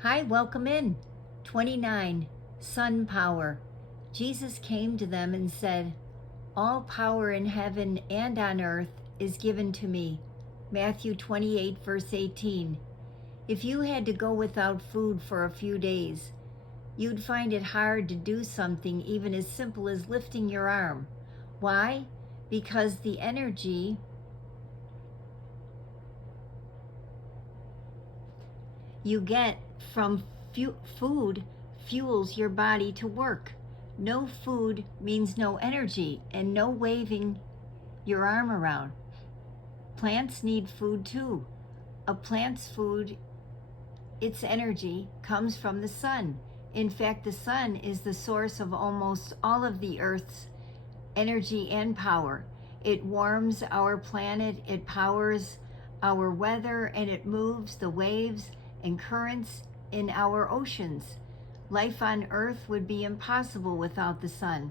Hi, welcome in. 29. Sun power. Jesus came to them and said, "All power in heaven and on earth is given to me." Matthew 28, verse 18. If you had to go without food for a few days, you'd find it hard to do something even as simple as lifting your arm. Why? Because the energy you get from food fuels your body to work. No food means no energy and no waving your arm around. Plants need food too. A plant's food, its energy, comes from the sun. In fact, the sun is the source of almost all of the Earth's energy and power. It warms our planet, it powers our weather, and it moves the waves and currents in our oceans. Life on Earth would be impossible without the sun.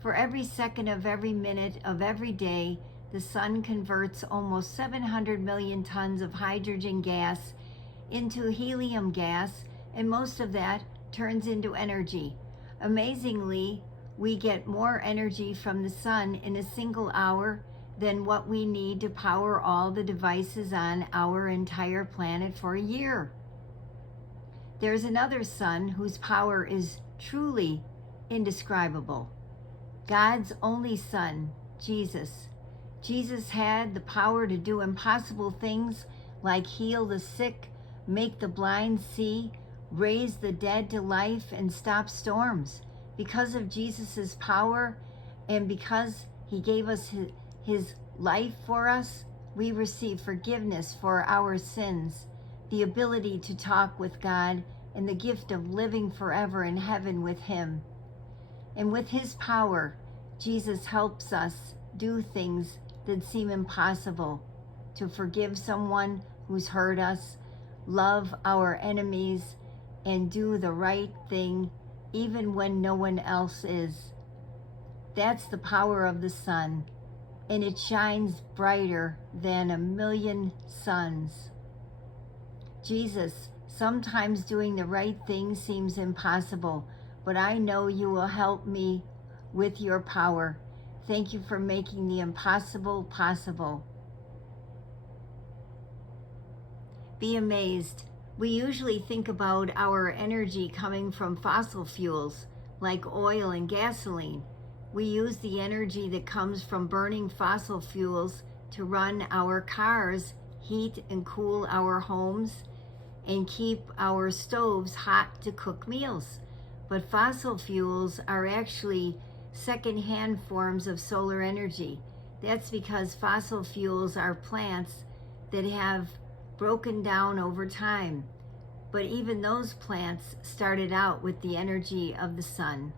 For every second of every minute of every day, the sun converts almost 700 million tons of hydrogen gas into helium gas, and most of that turns into energy. Amazingly, we get more energy from the sun in a single hour than what we need to power all the devices on our entire planet for a year. There's another sun whose power is truly indescribable. God's only Son, Jesus. Jesus had the power to do impossible things like heal the sick, make the blind see, raise the dead to life, and stop storms. Because of Jesus' power and because he gave us his life for us, we receive forgiveness for our sins, the ability to talk with God, and the gift of living forever in heaven with him. And with his power, Jesus helps us do things that seem impossible, to forgive someone who's hurt us, love our enemies, and do the right thing even when no one else is. That's the power of the sun, and it shines brighter than a million suns. Jesus, sometimes doing the right thing seems impossible, but I know you will help me with your power. Thank you for making the impossible possible. Be amazed. We usually think about our energy coming from fossil fuels like oil and gasoline. We use the energy that comes from burning fossil fuels to run our cars, heat and cool our homes, and keep our stoves hot to cook meals. But fossil fuels are actually second-hand forms of solar energy. That's because fossil fuels are plants that have broken down over time. But even those plants started out with the energy of the sun.